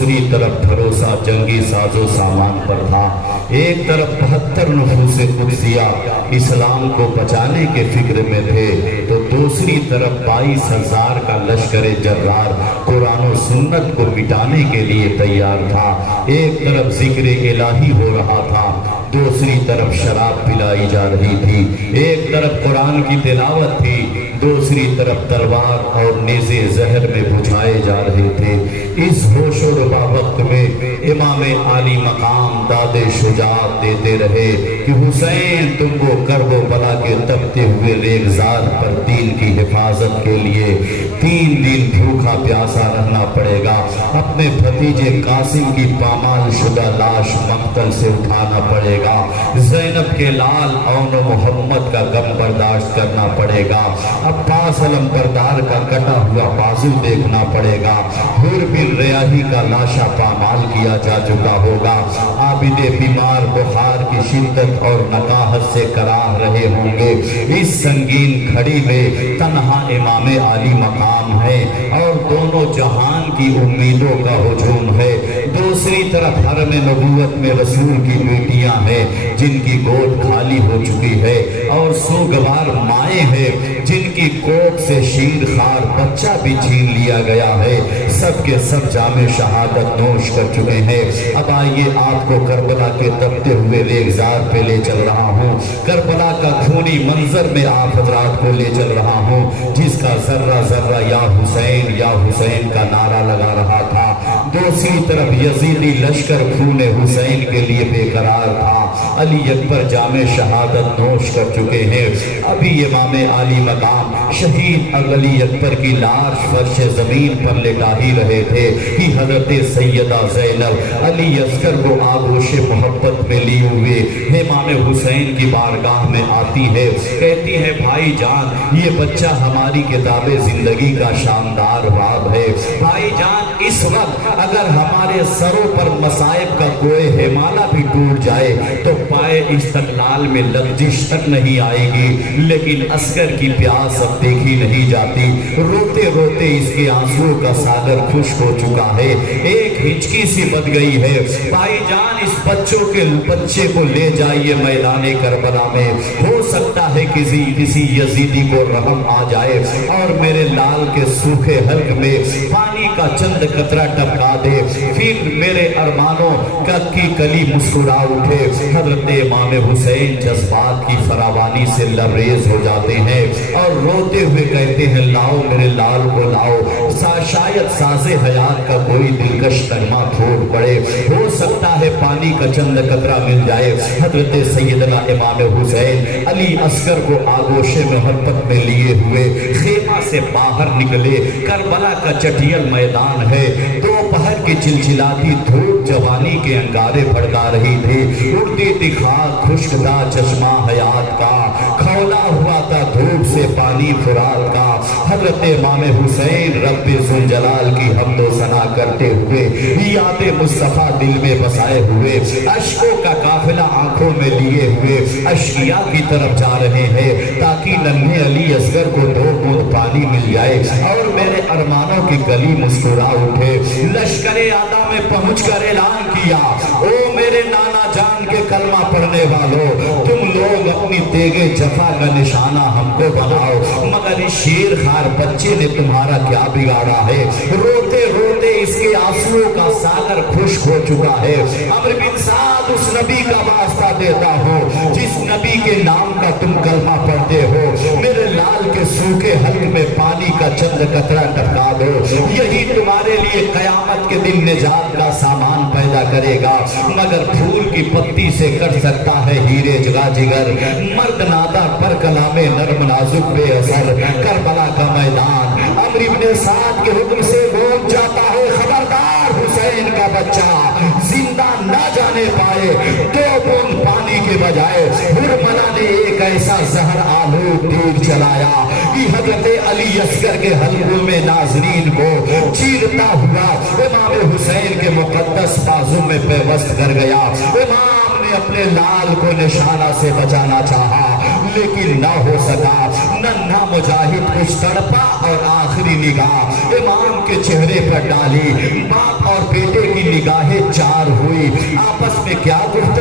دوسری طرف بھروسہ جنگی ساز و سامان پر تھا۔ ایک طرف 72 نفوس قدسیہ اسلام کو بچانے کے فکر میں تھے، تو دوسری طرف 22,000 کا لشکر جرار قرآن و سنت کو مٹانے کے لیے تیار تھا۔ ایک طرف ذکر الہی ہو رہا تھا، دوسری طرف شراب پلائی جا رہی تھی۔ ایک طرف قرآن کی تلاوت تھی، دوسری طرف تلوار اور نیزے زہر میں بجھائے جا رہے تھے۔ اس ہوش و ربا وقت میں امام عالی مقام داد شجاعت دیتے رہے کہ حسین تم کو کرب و بلا کے تپتے ہوئے ریگزار پر دین کی حفاظت کے لیے 3 دن بھوکا پیاسا رہنا پڑے گا۔ اپنے بھتیجے قاسم کی پامال شدہ لاش مقتل سے اٹھانا پڑے گا، زینب کے لال اون و محمد کا غم برداشت کرنا پڑے گا، عباس علم بردار کا کٹا ہوا بازو دیکھنا پڑے گا، حور بن ریاحی کا لاشا پامال کیا جا چکا ہوگا، عابد بیمار بخار کی شدت اور نکاہت سے کراہ رہے ہوں گے۔ اس سنگین کھڑی میں تنہا امام عالی مقام ہے اور دونوں جہان کی امیدوں کا ہجوم ہے۔ دوسری طرف حرم نبوت میں رسول کی بیٹیاں ہیں جن کی گود خالی ہو چکی ہے اور سوگوار مائیں ہیں جن کی کوکھ سے شیر خار بچہ بھی چھین لیا گیا ہے۔ سب کے سب جام شہادت نوش کر چکے ہیں۔ اب آئیے آپ کو کربلا کے تپتے ہوئے ریگزار پہ لے چل رہا ہوں، کربلا کا خونی منظر میں آپ حضرات کو لے چل رہا ہوں، جس کا ذرہ ذرہ یا حسین کا نعرہ لگا رہا تھا۔ دوسری طرف یزیدی لشکر خون حسین کے لیے بے قرار تھا۔ علی اکبر جام شہادت نوش کر چکے ہیں۔ ابھی امام عالی مقام شہید علی اکبر کی لاش فرش زمین پر لٹا ہی رہے تھے کہ حضرت سیدہ زینب علی اصغر کو آغوش محبت میں لی ہوئے امام حسین کی بارگاہ میں آتی ہے، کہتی ہے بھائی جان یہ بچہ ہماری کتاب زندگی کا شاندار باب ہے۔ بھائی جان اس وقت اگر ہمارے سروں پر مصائب کا کوئی ہمالہ بھی ٹوٹ جائے تو پائے استقلال میں لغزش تک نہیں آئے گی، لیکن اصغر کی پیاس اب دیکھی نہیں جاتی۔ روتے روتے اس کے آنسوں کا ساگر خشک ہو چکا ہے، ایک ہچکی سی بد گئی ہے۔ بھائی جان اس بچے کو لے جائیے میدان کربلا میں، ہو سکتا ہے کسی یزیدی کو رحم آ جائے اور میرے لال کے سوکھے حلق میں پانی کا چند قطرہ ٹپکا دے، پھر میرے ارمانوں کی کلی مسکرا اٹھے۔ حضرت امام حسین جذبات کی فراوانی سے لبریز ہو جاتے ہیں اور روتے ہوئے کہتے ہیں لاؤ میرے لال کو لاؤ، شاید ساز حیات کا کوئی دلکش نغمہ پھوٹ پڑے، ہو سکتا ہے پانی کا چند قطرہ مل جائے۔ حضرت سیدنا امام حسین علی اصغر کو آغوش محبت میں لیے ہوئے خیمہ سے باہر نکلے۔ کربلا کا چٹیل میدان ہے، دوپہر کی چلچلاتی دھوپ جوانی کے انگارے بھڑکا رہی تھی، اڑتی تھی خاک، خشک تھا چشمہ حیات کا، کھولا ہوا تھا دھوپ سے پانی فرات کا۔ حضرت امام حسین رب ذوالجلال کی حمد و ثنا کرتے ہوئے یاد مصطفیٰ دل میں بسائے ہوئے اشکوں کا قافلہ آنکھوں میں لیے ہوئے اشقیاء کی طرف جا رہے ہیں تاکہ ننھے علی اصغر کو 2 بوند پانی مل جائے اور میرے ارمانوں کی گلی مسکرا اٹھے۔ لشکر اعلیٰ میں پہنچ کر اعلان کیا، او میرے نانا جان کے کلمہ پڑھنے والوں، تم لوگ اپنی تیغ جفا کا نشانہ ہم کو بناؤ، مگر اس شیر خار بچے نے تمہارا کیا بگاڑا ہے؟ روتے روتے اس کے آنسوؤں کا ساگر خشک ہو چکا ہے۔ عمرو بن سعد اس نبی کا واسطہ دیتا ہو جس نبی کے نام کا تم کلمہ پڑھتے ہو، میرے لال کے سوکھے حلق میں پانی کا چند قطرہ ٹپکا دو، یہی تمہارے لیے قیامت کے دن نجات کا سامان پیدا کرے گا۔ مگر پھول کی پتی سے کٹ سکتا ہے ہیرے جگہ جگر، مرد نادہ پر کلام نرم نازک بے اثر۔ کربلا کا میدان عمرو بن سعد کے حکم سے گونج جاتا ہے، خبردار حسین کا بچہ زندہ نہ جانے پائے۔ 2 بوند پانی کے بجائے ہرملا نے ایک ایسا زہر آلود تیر چلایا کہ حضرت علی اصغر کے حلقوں میں ناظرین کو چیرتا ہوا امام حسین کے مقدس بازو میں پیوست کر گیا۔ امام نے اپنے لال کو نشانہ سے بچانا چاہا لیکن نہ ہو سکا۔ ننھا مجاہد کچھ تڑپا اور آخری نگاہ امام کے چہرے پر ڈالی، باپ اور بیٹے کی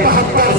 72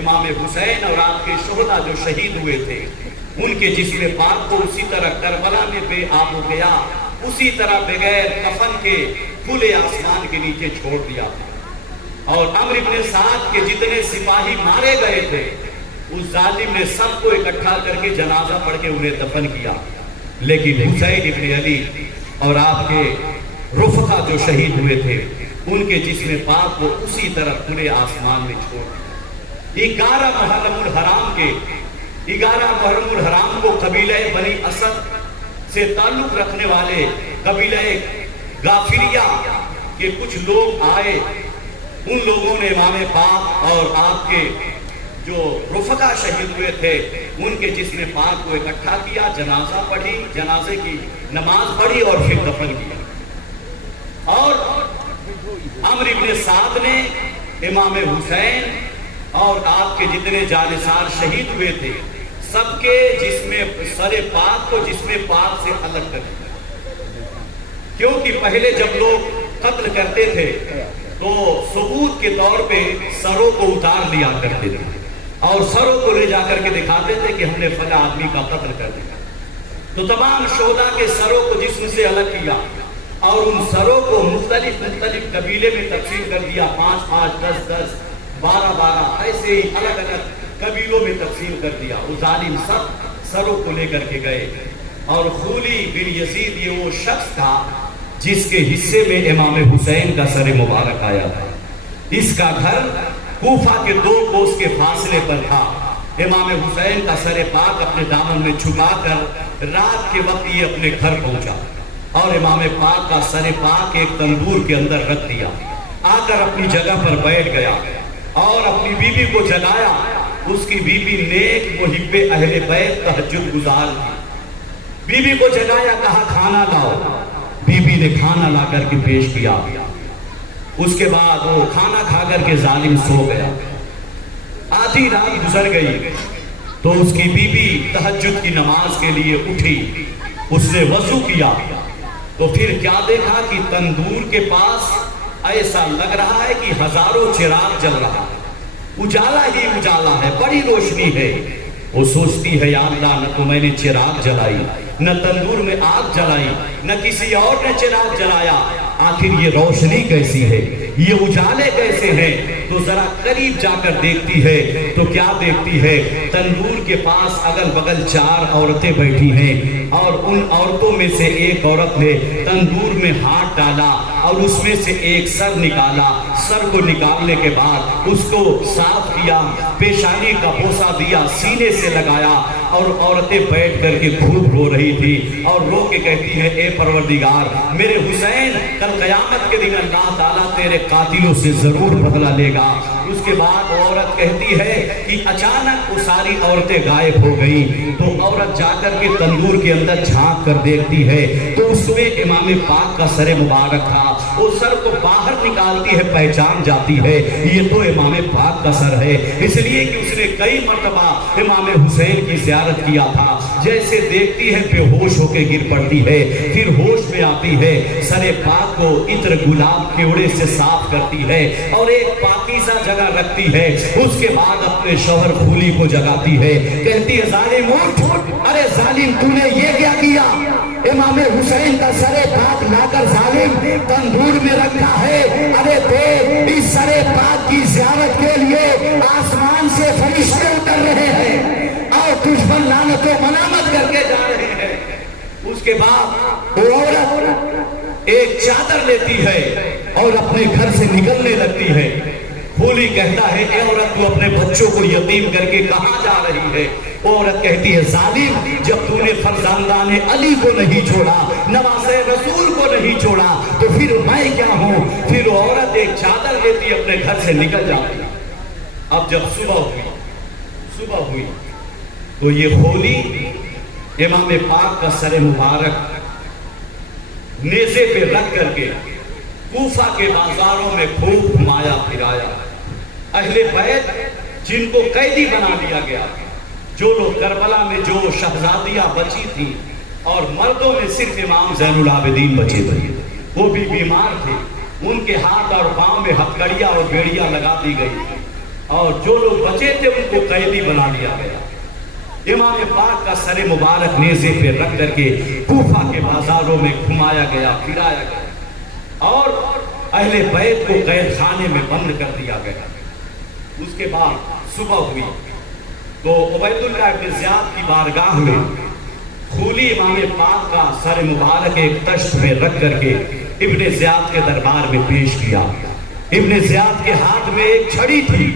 امام حسین اور آپ کے شہداء جو شہید ہوئے تھے ان کے جسم پاک کو اسی طرح کربلا میں بے آب و گیا اسی طرح بغیر کفن کے کھلے آسمان کے نیچے چھوڑ دیا. اور عمرو بن سعد کے جتنے سپاہی مارے گئے تھے اس ظالم نے سب کو اکٹھا کر کے جنازہ پڑھ کے انہیں دفن کیا. لیکن حسین ابن علی اور آپ کے رفقا جو شہید ہوئے تھے ان کے جسم پاک کو اسی طرح کھلے آسمان میں چھوڑ دیا. 11 محرم الحرام کو قبیلہ بنی اسد سے تعلق رکھنے والے قبیلہ غافریہ کے کچھ لوگ آئے. ان لوگوں نے امام پاک اور آپ کے جو رفقا شہید ہوئے تھے ان کے جسم پاک کو اکٹھا کیا, جنازہ پڑھی, جنازے کی نماز پڑھی اور پھر دفن کیا. اور عمرو بن سعد نے امام حسین اور آپ کے جتنے جانثار شہید ہوئے تھے سب کے جسم سر پاک کو جسم پاک سے الگ کر دیا. کیونکہ پہلے جب لوگ قتل کرتے تھے تو ثبوت کے طور پہ سروں کو اتار لیا کرتے تھے اور سروں کو لے جا کر کے دکھاتے تھے کہ ہم نے فلاں آدمی کا قتل کر دیا. تو تمام شہداء کے سروں کو جسم سے الگ کیا اور ان سروں کو مختلف قبیلے میں تقسیم کر دیا. 5-5, 10-10, 12-12 ایسے ہی الگ الگ قبیلوں میں تقسیم کر دیا. وہ ظالم سب سروں کو لے کر کے گئے. اور خولی بن یزید یہ وہ شخص تھا جس کے حصے میں امام حسین کا سر مبارک آیا تھا. اس کا گھر کوفہ کے 2 کوس کے فاصلے پر تھا. امام حسین کا سر پاک اپنے دامن میں چھپا کر رات کے وقت یہ اپنے گھر پہنچا اور امام پاک کا سر پاک ایک تندور کے اندر رکھ دیا. آ کر اپنی جگہ پر بیٹھ گیا اور اپنی بیوی کو جگایا. اس کی بیوی نیک محب اہل بیت تہجد گزار تھی. بیوی کو جگایا, کہا کھانا لاؤ. بیوی نے کھانا لا کر کے پیش کیا. اس کے بعد وہ کھانا کھا کر کے ظالم سو گیا. آدھی رات گزر گئی تو اس کی بیوی تہجد کی نماز کے لیے اٹھی. اس نے وضو کیا تو پھر کیا دیکھا کہ تندور کے پاس ایسا لگ رہا ہے کہ ہزاروں چراغ جل رہا ہے. اجالا ہی اجالا ہے, بڑی روشنی ہے. وہ سوچتی ہے یا اللہ نہ تو میں نے چراغ جلائی, نہ تندور میں آگ جلائی, نہ کسی اور نے چراغ جلایا. آخر یہ روشنی کیسی ہے, یہ اجالے کیسے ہیں؟ تو ذرا قریب جا کر دیکھتی ہے تو کیا دیکھتی ہے, تندور کے پاس اگل بگل 4 عورتیں بیٹھی ہیں اور ان عورتوں میں سے ایک عورت نے تندور میں ہاتھ ڈالا اور اس میں سے ایک سر نکالا. سر کو نکالنے کے بعد اس کو صاف کیا, پیشانی کا بوسہ دیا, سینے سے لگایا اور عورتیں بیٹھ کر کے خوب رو رہی تھی اور رو کے کہتی ہے اے پروردگار میرے حسین, کل قیامت کے دن اللہ تعالیٰ تیرے قاتلوں سے ضرور بدلہ لے گا. اس کے بعد عورت کہتی ہے کہ اچانک وہ ساری عورتیں غائب ہو گئیں. تو عورت جا کر کے تندور کے اندر جھانک کر دیکھتی ہے تو اس میں امام پاک کا سر مبارک تھا. وہ سر کو باہر نکالتی ہے, پہچان جاتی ہے یہ تو امام پاک کا سر ہے, اس لیے کہ اس نے کئی مرتبہ امام حسین کی زیارت کیا تھا. جیسے دیکھتی ہے بے ہوش ہو کے گر پڑتی ہے, پھر ہوش میں آتی ہے, سر پاک کو عطر گلاب کیوڑے سے صاف کرتی ہے اور ایک پاکیزہ جگہ رکھتی ہے. اس کے بعد اپنے شوہر پھولی کو جگاتی ہے, کہتی ہے ظالم اٹھ, ارے ظالم تو نے یہ کیا کیا؟ امام حسین کا سر پاک لا کر ظالم تندور میں رکھا ہے. ارے دیکھ اس سر پاک کی زیارت کے لیے آسمان سے فرشتے اتر رہے ہیں اور تجھ پر لعنت و ملامت کر کے جا رہے ہیں. اس کے بعد وہ عورت ایک چادر لیتی ہے اور اپنے گھر سے نکلنے لگتی ہے. پھولی کہتا ہے اے عورت تو اپنے بچوں کو یتیم کر کے کہاں جا رہی ہے؟ وہ عورت کہتی ہے ظالم جب تو نے فرزندان علی کو نہیں چھوڑا, نواز رسول کو نہیں چھوڑا تو پھر میں کیا ہوں؟ پھر وہ عورت ایک چادر لیتی اپنے گھر سے نکل جاتی. اب جب صبح ہوئی تو یہ کھولی امام پاک کا سر مبارک نیزے پہ رکھ کر کے کوفہ کے بازاروں میں خوب گھمایا پھرایا. اہل بیت جن کو قیدی بنا دیا گیا, جو لوگ کربلا میں جو شہزادیاں بچی تھی اور مردوں میں صرف امام زین العابدین بچے تھے, وہ بھی بیمار تھے, ان کے ہاتھ اور پاؤں میں ہتھکڑیاں اور بیڑیاں لگا دی گئی اور جو لوگ بچے تھے ان کو قیدی بنا لیا گیا۔ امام پاک کا سر مبارک نیزے پہ رکھ کر کے کوفہ کے بازاروں میں گھمایا گیا، پھرایا گیا اور اہل بیت کو قید خانے میں بند کر دیا گیا۔ اس کے بعد صبح ہوئی تو عبید اللہ ابن زیاد کی بارگاہ میں خولی امام پاک کا سر مبارک ایک تشت میں رکھ کر کے ابن زیاد کے دربار میں پیش کیا۔ ابن زیاد کے ہاتھ میں ایک چھڑی تھی،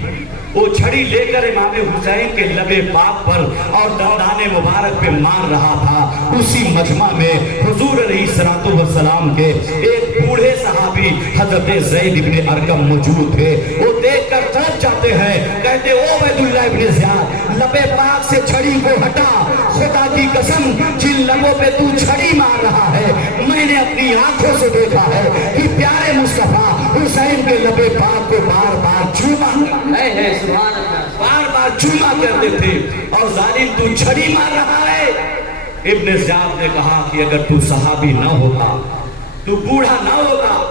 وہ چھڑی لے کر امام حسین کے لب پاک پر اور دندان مبارک پہ مار رہا تھا۔ اسی مجمع میں حضور علیہ السلام کے ایک بوڑھے صحابی حضرت زید بن ارقم موجود تھے۔ وہ دیکھ کر تڑپ جاتے ہیں، کہتے او عبید اللہ ابن زیاد، لب پاک سے چھڑی کو ہٹا، خدا کی قسم جن لبوں پہ تو چھڑی مار رہا ہے میں نے اپنی آنکھوں سے دیکھا ہے کہ پیارے مصطفیٰ حسین کے لب پاک کو بار بار چوما بار بار چوما کرتے تھے اور ظالم تو چھڑی مار رہا ہے۔ ابن زیاد نے کہا کہ اگر تو صحابی نہ ہوتا، تو بوڑھا نہ ہوتا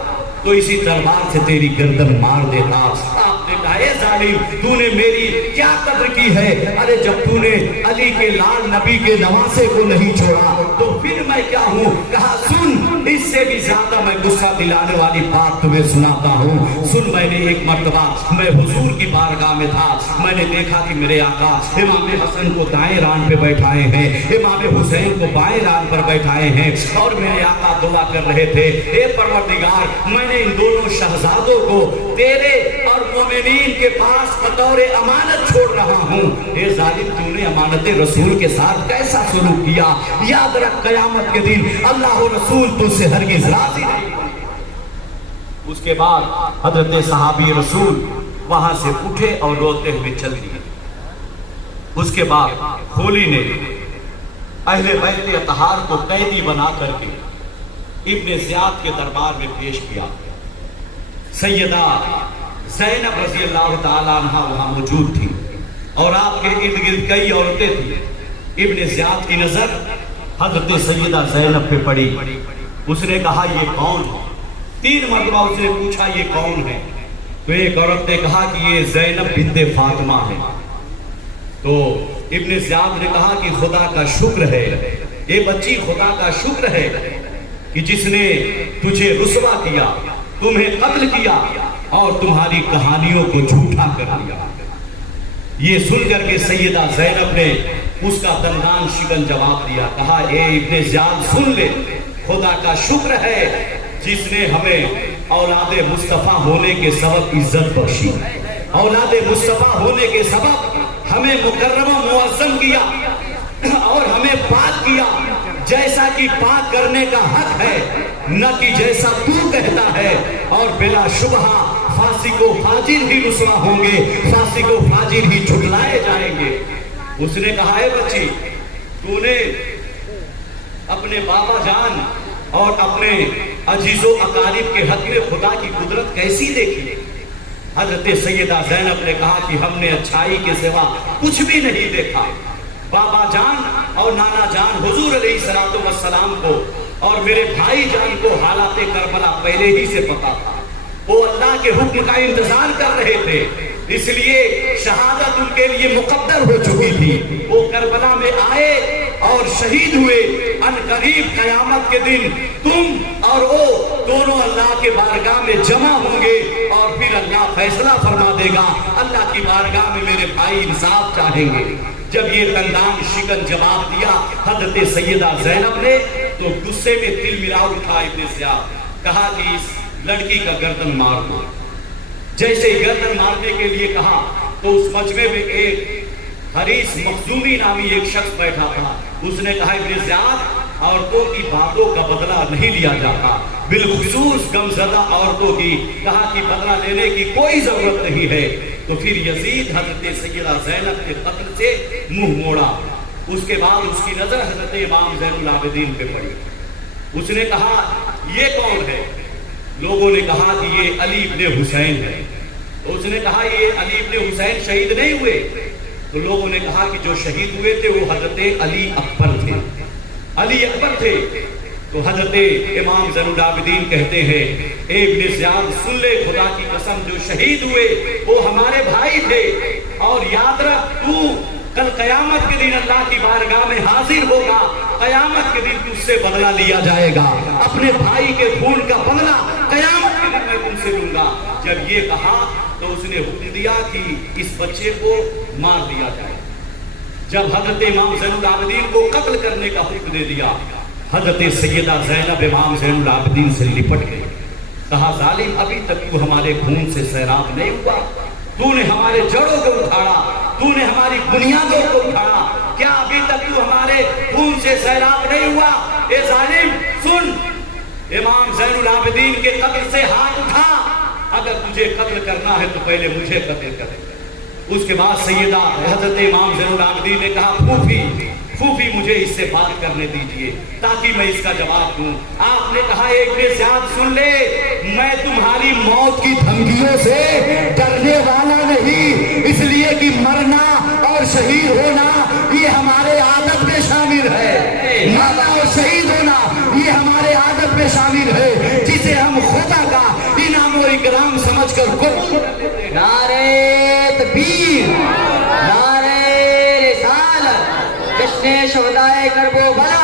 تو اسی تلوار سے تیری گردن مار دیتا۔ آپ نے کہا اے ظالم تو نے میری کیا قدر کی ہے؟ ارے جب تو نے علی کے لال نبی کے نواسے کو نہیں چھوڑا تو پھر میں کیا ہوں؟ کہا سن، اس سے بھی زیادہ میں غصہ دلانے والی بات تمہیں سناتا ہوں۔ سن، میں نے ایک مرتبہ میں حضور کی بارگاہ میں تھا، میں نے دیکھا کہ میرے آقا امام حسن کو دائیں ران پہ بیٹھائے ہیں، امام حسین کو بائیں ران پر بیٹھائے ہیں اور میرے آقا دعا کر رہے تھے اے پروردگار میں نے ان دونوں شہزادوں کو تیرے اور مومنین کے پاس بطور امانت چھوڑ رہا ہوں۔ اے ظالم تو نے امانت رسول کے ساتھ کیسا سلوک کیا؟ یاد رکھ قیامت کے دن اللہ و رسول تو سے ہرگز راضی نہیں۔ اس کے بعد حضرت صحابی رسول وہاں سے اٹھے اور روتے ہوئے چل دیے۔ اس کے بعد خولی نے اہل بیت اطہار کو قیدی بنا کر کے ابن زیاد کے دربار میں پیش کیا۔ سیدہ زینب رضی اللہ تعالیٰ عنہ وہاں موجود تھی اور آپ کے ارد گرد کئی عورتیں تھیں۔ ابن زیاد کی نظر حضرت سیدہ زینب پہ پڑی۔ اس نے کہا یہ کون ہے؟ 3 مرتبہ اس نے پوچھا یہ کون ہے؟ تو ایک عورت نے کہا کہ یہ زینب بنت فاطمہ ہے۔ تو ابن زیاد نے کہا کہ خدا کا شکر ہے، یہ بچی خدا کا شکر ہے کہ جس نے تجھے رسوا کیا، تمہیں قتل کیا اور تمہاری کہانیوں کو جھوٹا کر دیا۔ یہ سن کر کے سیدہ زینب نے اس کا دندان شکن جواب دیا، کہا اے ابن زیاد سن لے، خدا کا شکر ہے جس نے ہمیں اولاد مصطفیٰ ہونے کے سبب عزت بخشی، اولاد مصطفیٰ ہونے کے سبب ہمیں مکرم و معظم کیا اور ہمیں پاک کیا، جیسا کہ پاک کرنے کا حق ہے نہ کہ جیسا تو کہتا ہے، اور بلا شبہ فاسق و فاجر ہی رسوا ہوں گے، فاسق و فاجر ہی جھٹلائے جائیں گے۔ اس نے کہا ہے بچی تو نے اپنے بابا جان اور اپنے عزیز و اقارب کے حق میں خدا کی قدرت کیسی دیکھی؟ حضرت سیدہ زینب نے کہا کہ ہم نے اچھائی کے سوا کچھ بھی نہیں دیکھا۔ بابا جان اور نانا جان حضور علیہ السلام کو اور میرے بھائی جان کو حالات کربلا پہلے ہی سے پتا تھا، وہ اللہ کے حکم کا انتظار کر رہے تھے، اس لیے شہادت ان کے لیے مقدر ہو چکی تھی۔ وہ کربلا میں آئے اور شہید ہوئے۔ ان قریب قیامت کے دن تم اور وہ دونوں اللہ کے بارگاہ میں جمع ہوں گے اور پھر اللہ فیصلہ فرما دے گا۔ اللہ کی بارگاہ میں میرے بھائی انصاف چاہیں گے۔ جب یہ دندان شکن جواب دیا حضرت سیدہ زینب نے تو غصے میں تل ملا اٹھا ابن زیاد، کہا کہ اس لڑکی کا گردن مار دو۔ جیسے گردن مارنے کے لیے کہا تو اس مجمع میں ایک حریث مخزومی نامی ایک شخص بیٹھا تھا۔ اس نے کہا ابن زیاد عورتوں کی باتوں کا بدلہ نہیں لیا جاتا، بالخصوص غمزدہ عورتوں کی، کہا کہ بدلہ لینے کی کوئی ضرورت نہیں ہے۔ تو پھر یزید حضرت سیدہ زینب کے قتل سے منہ موڑا۔ اس کے بعد اس کی نظر حضرت امام زین العابدین پہ پڑی۔ اس نے کہا یہ کون ہے؟ لوگوں نے کہا کہ یہ علی ابن حسین ہے۔ تو اس نے کہا یہ علی ابن حسین شہید نہیں ہوئے؟ تو لوگوں نے کہا کہ جو شہید ہوئے تھے وہ حضرت علی اکبر تھے، علی اکبر تھے۔ تو حضرت امام زین العابدین کہتے ہیں اے ابن زیاد سن لے خدا کی قسم جو شہید ہوئے وہ ہمارے بھائی تھے، اور یاد رکھ تو کل قیامت کے دن اللہ کی بارگاہ میں حاضر ہوگا، قیامت کے دن تجھ سے بدلہ لیا جائے گا، اپنے بھائی کے خون کا بدلہ قیامت کے دن میں تم سے لوں گا۔ جب یہ کہا تو اس نے حکم دیا کہ اس بچے کو مار دیا جائے۔ جب حضرت امام زین العابدین کو قتل کرنے کا حکم دے دیا، حضرت سیدہ زینب امام زین العابدین سے لپٹ گئی، کہا ظالم ابھی تک تو ہمارے خون سے سیراب نہیں ہوا، تو نے ہمارے جڑوں کو اٹھایا، تو نے ہماری بنیادوں کو اٹھایا، کیا ابھی تک تو ہمارے خون سے سیراب نہیں ہوا؟ اے ظالم سن، امام زین العابدین کے قتل سے ہاتھ اٹھا، اگر تجھے قتل کرنا ہے تو پہلے مجھے قتل کر۔ اس کے بعد سیدہ حضرت امام زین العابدین نے کہا پھوپھی مجھے اس سے بات کرنے دیجئے تاکہ میں اس کا جواب دوں۔ آپ نے کہا ایک بے زیاد سن لے، میں تمہاری موت کی دھمکیوں سے ڈرنے والا نہیں، اس لیے کہ مرنا اور شہید ہونا یہ ہمارے عادت میں شامل ہے، مرنا اور شہید ہونا یہ ہمارے عادت میں شامل ہے، جسے ہم خدا کا انعام و اکرام سمجھ کر قبول کرتے ہیں۔ نعرہ تکبیر، نعرہ رسالت، جشن شہدائے کربلا،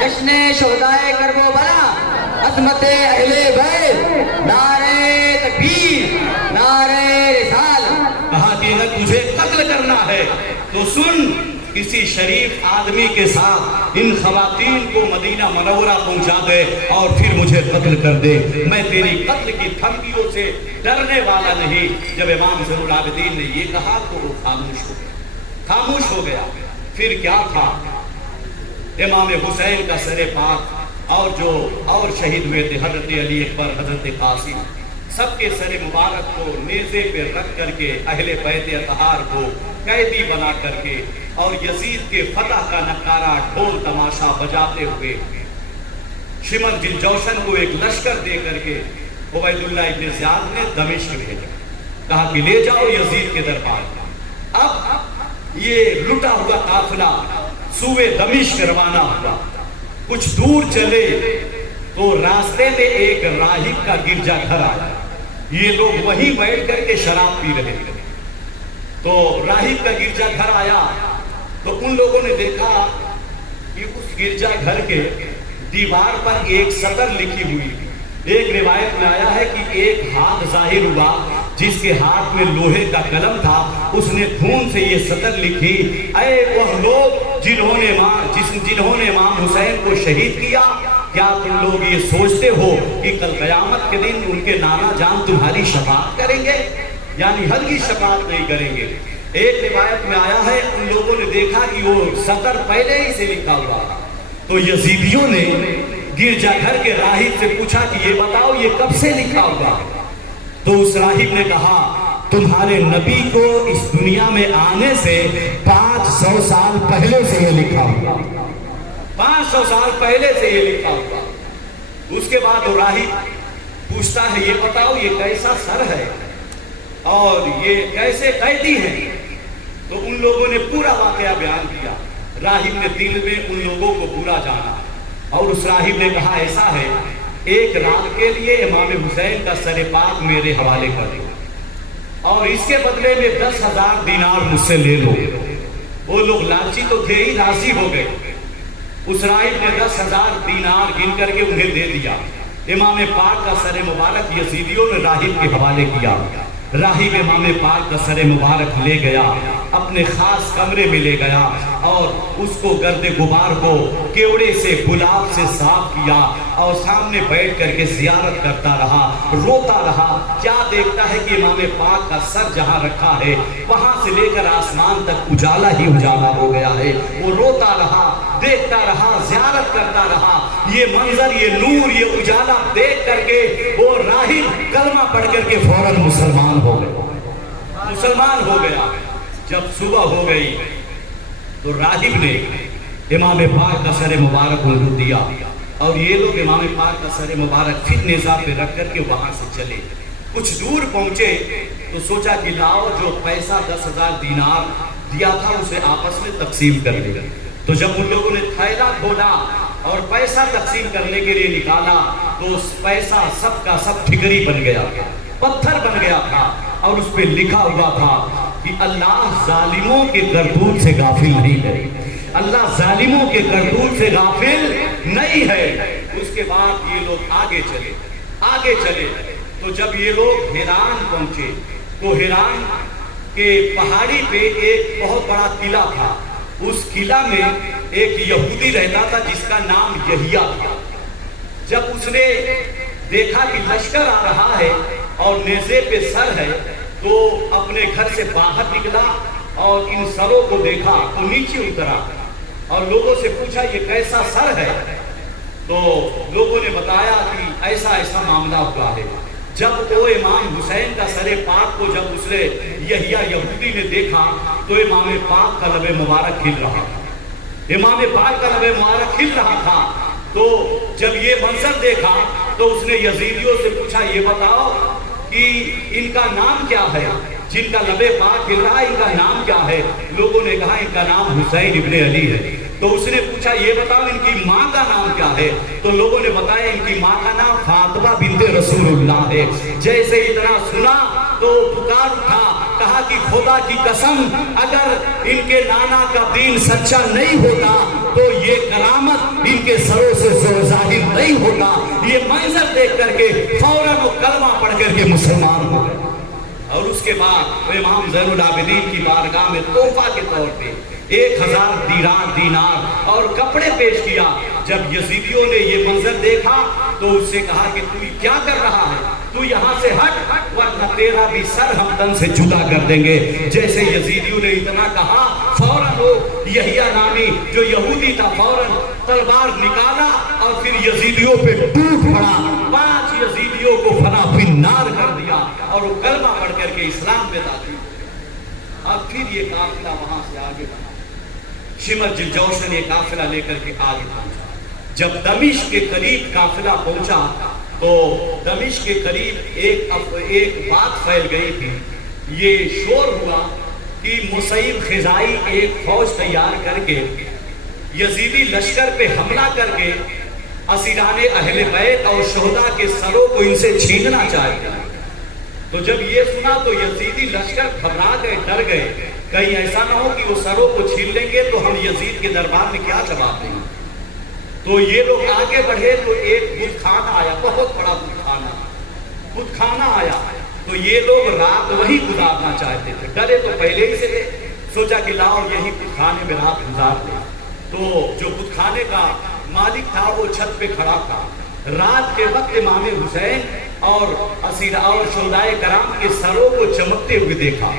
جشن شہدائے کربلا، عظمت اہل بیت، نعرہ تکبیر، نعرہ رسالت۔ کہا کہ اگر تجھے قتل کرنا ہے تو سن، کسی شریف آدمی کے ساتھ ان خواتین کو مدینہ منورہ پہنچا دے اور پھر مجھے قتل کر دے، میں تیری قتل کی دھمکیوں سے ڈرنے والا نہیں۔ جب امام زین العابدین نے یہ کہا تو وہ خاموش ہو گیا۔ پھر کیا تھا؟ امام حسین کا سر پاک اور شہید ہوئے تھے حضرت علی اکبر، حضرت قاسم، سب کے سر مبارک کو نیزے پہ رکھ کر کے اہل بیت اطہار کو قیدی بنا کر کے اور یزید کے فتح کا نکارہ ڈھول تماشا بجاتے ہوئے شمر جلجوشن کو ایک لشکر دے کر کے عبید اللہ ابن زیاد نے دمشق بھیجا، کہا کہ لے جاؤ یزید کے دربار۔ اب یہ لٹا ہوا قافلہ صوبے دمشق روانہ ہوا، کچھ دور چلے تو راستے میں ایک راہب کا گرجا گھر آیا، یہ لوگ وہیں بیٹھ کر کے شراب پی رہے تھے۔ تو راہب کا گرجا گھر آیا تو ان لوگوں نے دیکھا کہ اس گرجا گھر کے دیوار پر ایک سطر لکھی ہوئی، ایک روایت میں آیا ہے کہ ایک ہاتھ ظاہر ہوا جس کے ہاتھ میں لوہے کا قلم تھا، اس نے خون سے یہ سطر لکھی، اے وہ لوگ جنہوں نے امام حسین کو شہید کیا، کیا تم لوگ یہ سوچتے ہو کہ کل قیامت کے دن ان کے نانا جان تمہاری شفاعت کریں گے؟ یعنی ہرگز شفاعت نہیں کریں گے۔ ایک روایت میں آیا ہے ان لوگوں نے دیکھا کہ وہ سطر پہلے ہی سے لکھا ہوا، تو یزیدیوں نے گرجا گھر کے راہب سے پوچھا کہ یہ بتاؤ یہ کب سے لکھا ہوا؟ تو اس راہب نے کہا تمہارے نبی کو اس دنیا میں آنے سے 500 سال پہلے سے یہ لکھا ہوا، 500 سال پہلے سے یہ لکھا ہوا۔ اس کے بعد وہ راہب پوچھتا ہے یہ بتاؤ یہ کیسا سر ہے اور یہ کیسے قیدی ہیں؟ تو ان لوگوں نے پورا واقعہ بیان کیا۔ راہب نے دل میں ان لوگوں کو برا جانا اور اس راہب نے کہا ایسا ہے ایک رات کے لیے امام حسین کا سر پاک میرے حوالے کر دو اور اس کے بدلے میں 10,000 دینار مجھ سے لے لو۔ وہ لوگ لالچی تو تھے ہی، راضی ہو گئے۔ اس راہب نے 10,000 دینار گن کر کے انہیں دے دیا۔ امام پاک کا سر مبارک یزیدیوں نے راہب کے حوالے کیا۔ راہب امام پاک کا سر مبارک لے گیا، اپنے خاص کمرے میں لے گیا اور اس کو گرد غبار کو کیوڑے سے گلاب سے صاف کیا اور سامنے بیٹھ کر کے زیارت کرتا رہا، روتا رہا۔ کیا دیکھتا ہے کہ امام پاک کا سر جہاں رکھا ہے وہاں سے لے کر آسمان تک اجالا ہی اجالا ہو گیا ہے۔ وہ روتا رہا، دیکھتا رہا، زیارت کرتا رہا۔ یہ منظر، یہ نور، یہ اجالا دیکھ کر کے وہ راہب کلمہ پڑھ کر کے فوراً مسلمان ہو گیا۔ جب صبح ہو گئی تو راہب نے امام پاک کا سر مبارک انہیں دیا اور یہ لوگ امام پاک کا سر مبارک پھر نیزہ پہ رکھ کر کے وہاں سے چلے۔ کچھ دور پہنچے تو سوچا کہ لاؤ جو پیسہ 10,000 دینار دیا تھا اسے آپس میں تقسیم کر لیں۔ تو جب ان لوگوں نے تھیلا کھولا اور پیسہ تقسیم کرنے کے لیے نکالا تو اس پیسہ سب کا سب ٹھکری بن گیا، پتھر بن گیا تھا، اور اس پہ لکھا ہوا تھا کہ اللہ ظالموں کے کرتوت سے غافل نہیں ہے، اللہ ظالموں کے کرتوت سے غافل نہیں ہے۔ اس کے بعد یہ لوگ آگے چلے تو جب یہ لوگ ہیران پہنچے تو ہیران کے پہاڑی پہ ایک بہت بڑا قلعہ تھا، اس قلعہ میں ایک یہودی رہتا تھا جس کا نام یحییٰ تھا۔ جب اس نے دیکھا کہ لشکر آ رہا ہے اور نیزے پہ سر ہے تو اپنے گھر سے باہر نکلا اور ان سروں کو دیکھا تو نیچے اترا اور لوگوں سے پوچھا یہ کیسا سر ہے؟ تو لوگوں نے بتایا کہ ایسا معاملہ ہوا ہے۔ جب وہ امام حسین کا سر پاک کو جب اس نے یحییٰ یہودی نے دیکھا تو امام پاک کا لب مبارک کھل رہا تھا، امام پاک کا لب مبارک کھل رہا تھا۔ تو جب یہ منظر دیکھا تو اس نے یزیدیوں سے پوچھا یہ بتاؤ کہ ان کا نام کیا ہے، جن کا لب پاک کھل رہا ہے ان کا نام کیا ہے؟ لوگوں نے کہا ان کا نام حسین ابن علی ہے۔ تو اس نے پوچھا یہ بتاؤ ان کی ماں کا نام کیا ہے؟ تو لوگوں نے بتایا ان کی ماں کا نام فاطمہ بنت رسول اللہ ہے۔ جیسے اتنا سنا تو پکار اٹھا، کہا کہ خدا کی قسم اگر ان کے نانا کا دین سچا نہیں ہوتا تو یہ کرامت ان کے سروں سے ظاہر نہیں ہوتا۔ یہ منظر دیکھ کر کے فوراً وہ کلمہ پڑھ کر کے مسلمان ہو گئے، اور اس کے بعد وہ امام زین العابدین کی بارگاہ میں تحفہ کے طور پہ 1000 دینار اور کپڑے پیش کیا۔ جب یزیدیوں نے یہ منظر دیکھا تو اس سے کہا کہ تو کیا کر رہا ہے، تو یہاں سے ہٹ ورنہ تیرا بھی سر ہم تن سے جدا کر دیں گے۔ جیسے یزیدیوں نے اتنا کہا فوراً وہ یحییٰ نامی جو یہودی تھا فوراً تلوار نکالا اور پھر یزیدیوں پہ ٹوٹ پڑا، 5 یزیدیوں کو فنا فنار کر دیا اور وہ کلمہ پڑھ کر کے اسلام پہ داخل۔ اب پھر یہ قافلہ وہاں سے آگے بڑھا، شمر جلجوشن یہ قافلہ لے کر کے آگے پہنچا۔ جب دمشق کے قریب قافلہ پہنچا تو دمشق کے قریب ایک بات پھیل گئی تھی، یہ شور ہوا کہ مصعب خزائی ایک فوج تیار کر کے یزیدی لشکر پہ حملہ کر کے اسیران اہل بیت اور شہداء کے سروں کو ان سے چھیننا چاہتے ہیں۔ تو جب یہ سنا تو یزیدی لشکر گھبرا گئے، ڈر گئے، کہیں ایسا نہ ہو کہ وہ سروں کو چھین لیں گے تو ہم یزید کے دربار میں کیا جواب دیں گے۔ تو یہ لوگ آگے بڑھے تو ایک بت خانہ آیا، بہت بڑا بت خانہ آیا، تو یہ لوگ رات وہی گزارنا چاہتے تھے، ڈرے تو پہلے ہی سے تھے، سوچا کہ لاؤ یہی بت خانے میں رات گزار لیں۔ تو جو بت خانے کا مالک تھا وہ چھت پہ کھڑا تھا، رات کے وقت امام حسین اور شہداء کرام کے سروں کو چمکتے ہوئے دیکھا۔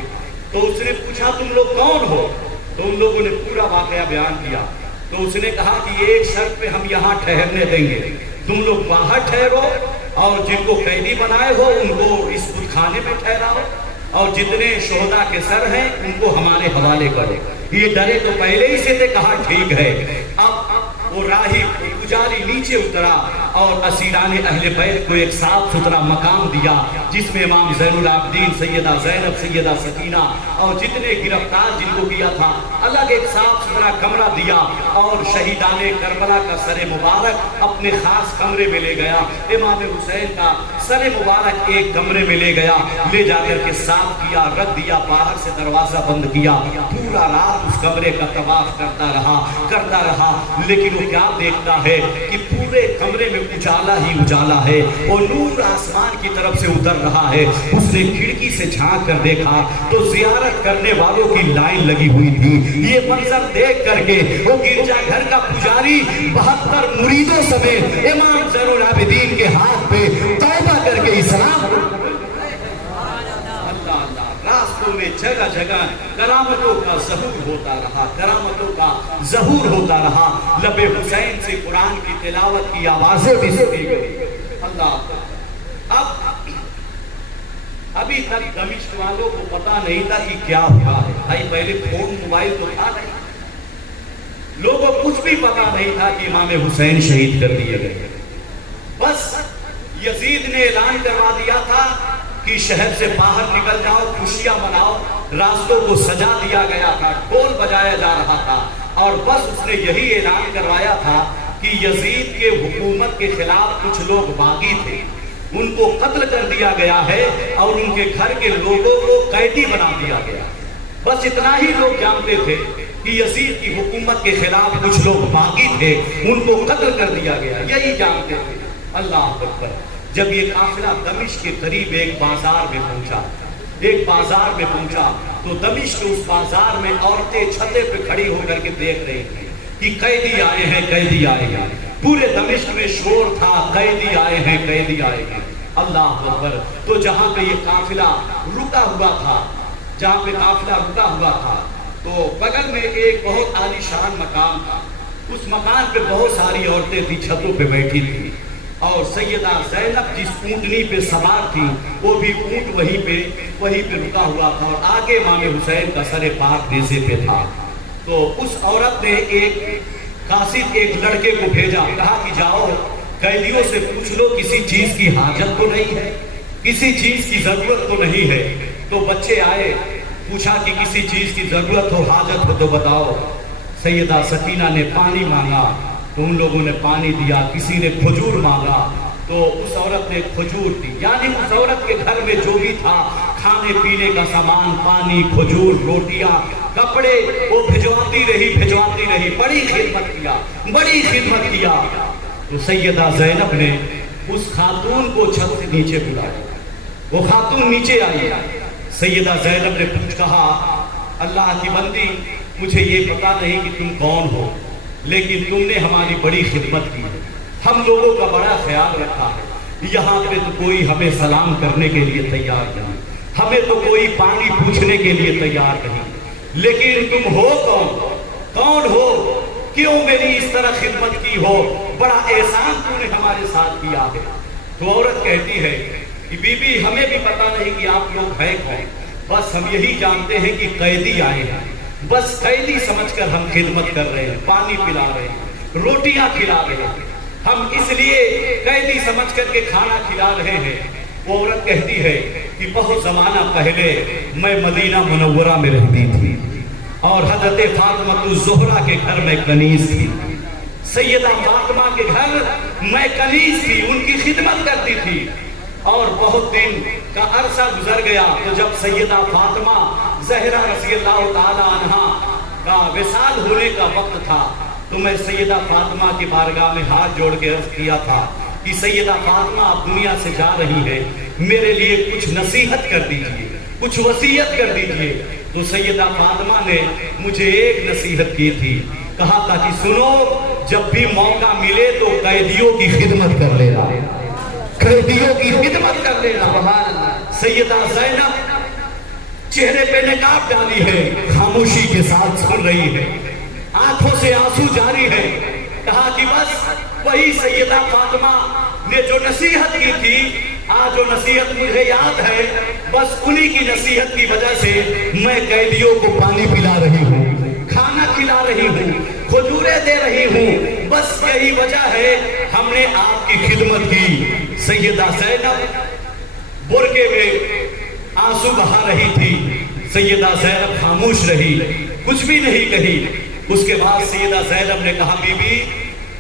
تو اس نے پوچھا تم لوگ کون ہو؟ تو ان لوگوں نے پورا واقعہ بیان کیا۔ تو اس نے کہا کہ ایک شرط پہ ہم یہاں ٹھہرنے دیں گے، تم لوگ باہر ٹھہرو اور جن کو قیدی بنائے ہو ان کو اس بت خانے میں ٹھہراؤ اور جتنے شہداء کے سر ہیں ان کو ہمارے حوالے کرو۔ یہ ڈرے تو پہلے ہی سے تھے، کہا ٹھیک ہے۔ اب وہ راہی پجاری نیچے اترا اور اسیران اہل بیت کو ایک صاف ستھرا مقام دیا جس میں امام زین العابدین، سیدہ زینب، سیدہ سکینہ اور جتنے گرفتار جن کو کیا تھا الگ ایک صاف ستھرا کمرہ دیا، اور شہیدان کربلا کا سر مبارک اپنے خاص کمرے میں لے گیا، امام حسین کا سر مبارک ایک کمرے میں لے گیا، لے جا کر کے صاف کیا، رکھ دیا، باہر سے دروازہ بند کیا، پورا رات اس کمرے کا طواف کرتا رہا، لیکن وہ کیا دیکھتا ہے کہ پورے کمرے میں اجالا ہی اجالا ہے اور نور آسمان کی طرف سے اتر رہا ہے۔ اس نے کھڑکی سے جھانک کر دیکھا تو زیارت کرنے والوں کی لائن لگی ہوئی تھی۔ یہ منظر دیکھ کر کے وہ گرجا گھر کا پجاری 72 مریدوں سمیت امام زین العابدین کے ہاتھ پہ توبہ کر کے اسلام راستوں میں جگہ جگہ کرامتوں کا ظہور ہوتا رہا، لب حسین سے قرآن کی تلاوت کی آوازیں بھی سنی گئی۔ اللہ ابھی تک دمشق والوں کو پتا نہیں تھا کہ کیا ہوا ہے، بھائی پہلے فون موبائل تو تھا نہیں، لوگوں کو کچھ بھی پتا نہیں تھا کہ امام حسین شہید کر دیے گئے۔ بس یزید نے اعلان کروا دیا تھا کہ شہر سے باہر نکل جاؤ، خوشیاں مناؤ، راستوں کو سجا دیا گیا تھا، ڈھول بجایا جا رہا تھا، اور بس اس نے یہی اعلان کروایا تھا کہ یزید کے حکومت کے خلاف کچھ لوگ باغی تھے، ان کو قتل کر دیا گیا ہے اور ان کے گھر کے لوگوں کو قیدی بنا دیا گیا۔ بس اتنا ہی لوگ جانتے تھے کہ یزید کی حکومت کے خلاف کچھ لوگ باغی تھے، ان کو قتل کر دیا گیا، یہی جانتے تھے۔ اللہ اکبر۔ جب یہ قافلہ دمشق کے قریب ایک بازار میں پہنچا تو دمشق کے اس بازار میں عورتیں چھتے پہ کھڑی ہو کر کے دیکھ رہی تھی کہ قیدی آئے ہیں۔ پورے دمشق میں شور تھا، قیدی آئے ہیں۔ اللہ اکبر۔ تو جہاں پہ یہ قافلہ رکا ہوا تھا تو بغل میں ایک بہت عالیشان مکان تھا، اس مکان پہ بہت ساری عورتیں تھی، چھتوں پہ بیٹھی تھی، اور سیدہ زینب جس اونٹنی پہ سوار تھی وہ بھی اونٹ وہیں پہ رکا ہوا تھا، اور آگے امام حسین کا سر پاک نیزے پہ تھا۔ تو اس عورت نے ایک قاصد ایک لڑکے کو بھیجا، کہا کہ جاؤ قیدیوں سے پوچھ لو کسی چیز کی حاجت تو نہیں ہے، کسی چیز کی ضرورت تو نہیں ہے۔ تو بچے آئے، پوچھا کہ کسی چیز کی ضرورت ہو، حاجت ہو تو بتاؤ۔ سیدہ سکینہ نے پانی مانگا تو ان لوگوں نے پانی دیا، کسی نے کھجور مانگا تو اس عورت نے کھجور دی، یعنی اس عورت کے گھر میں جو بھی تھا کھانے پینے کا سامان، پانی، کھجور، روٹیاں، کپڑے، وہ بھجواتی رہی، بڑی خدمت کیا۔ تو سیدہ زینب نے اس خاتون کو چھت سے نیچے بلایا، وہ خاتون نیچے آئی۔ سیدہ زینب نے کہا، اللہ کی بندی، مجھے یہ پتا نہیں کہ تم کون ہو، لیکن تم نے ہماری بڑی خدمت کی ہے، ہم لوگوں کا بڑا خیال رکھا ہے، یہاں پہ تو کوئی ہمیں سلام کرنے کے لیے تیار نہیں، ہمیں تو کوئی پانی پوچھنے کے لیے تیار نہیں، لیکن تم ہو کون ہو، کیوں میری اس طرح خدمت کی ہو، بڑا احسان تم نے ہمارے ساتھ کیا ہے۔ تو عورت کہتی ہے کہ بی بی ہمیں بھی پتا نہیں کہ آپ لوگ ہیں کون، بس ہم یہی جانتے ہیں کہ قیدی آئے ہیں، بس قیدی سمجھ کر ہم خدمت کر رہے ہیں، پانی پلا رہے ہیں، روٹیاں کھلا رہے ہیں، ہم اس لیے قیدی سمجھ کر کے کھانا کھلا رہے ہیں۔ وہ عورت کہتی ہے کہ بہت زمانہ پہلے میں مدینہ منورہ میں رہتی تھی اور حضرت فاطمہ الزہرا کے گھر میں کنیز تھی، سیدہ فاطمہ کے گھر میں کنیز تھی، ان کی خدمت کرتی تھی، اور بہت دن کا عرصہ گزر گیا تو جب سیدہ فاطمہ زہرا رضی اللہ تعالی عنہا کا وصال ہونے کا وقت تھا تو میں سیدہ فاطمہ کی بارگاہ میں ہاتھ جوڑ کے عرض کیا تھا کہ سیدہ فاطمہ اب دنیا سے جا رہی ہے، میرے لیے کچھ نصیحت کر دیجئے، کچھ وصیت کر دیجئے۔ تو سیدہ فاطمہ نے مجھے ایک نصیحت کی تھی، کہا تھا کہ سنو، جب بھی موقع ملے تو قیدیوں کی خدمت کر لینا، قیدیوں کی خدمت کر لینا۔ سیدہ زینب چہرے پہ نقاب ڈالی ہے، خاموشی کے ساتھ سن رہی ہے، آنکھوں سے آنسو جاری ہے۔ کہا کہ بس وہی سیدہ فاطمہ نے جو نصیحت کی تھی، آج جو نصیحت مجھے یاد ہے، بس انہی کی نصیحت کی وجہ سے میں قیدیوں کو پانی پلا رہی ہوں، کھانا کھلا رہی ہوں، کھجوریں دے رہی ہوں، بس یہی وجہ ہے ہم نے آپ کی خدمت کی۔ سیدہ زینب برقعے میں آنسو بہا رہی تھی، سیدہ زینب خاموش رہی، کچھ بھی نہیں کہی۔ اس کے بعد سیدہ زینب نے کہا، بی بی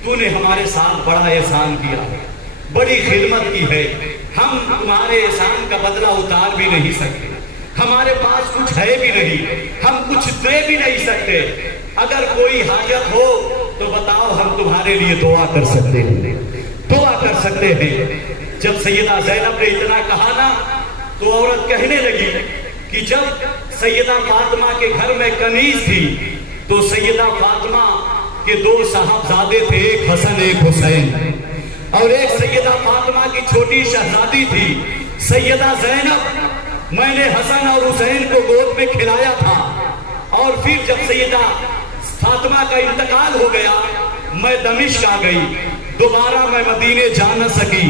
تو نے ہمارے ساتھ بڑا احسان کیا، بڑی خدمت کی ہے، ہم تمہارے احسان کا بدلہ اتار بھی نہیں سکتے، ہمارے پاس کچھ ہے بھی نہیں، ہم کچھ دے بھی نہیں سکتے، اگر کوئی حاجت ہو تو بتاؤ، ہم تمہارے لیے دعا کر سکتے ہیں، دعا کر سکتے ہیں۔ جب سیدہ زینب نے اتنا کہا نا تو عورت کہنے لگی کہ جب سیدہ فاطمہ کے گھر میں کنیز تھی تو سیدہ فاطمہ کے دو صاحبزادے تھے، ایک حسن ایک حسین، اور ایک سیدہ فاطمہ کی چھوٹی شہزادی تھی سیدہ زینب۔ میں نے حسن اور حسین کو گود میں کھلایا تھا، اور پھر جب سیدہ فاطمہ کا انتقال ہو گیا میں دمشق آ گئی، دوبارہ میں مدینے جا نہ سکی،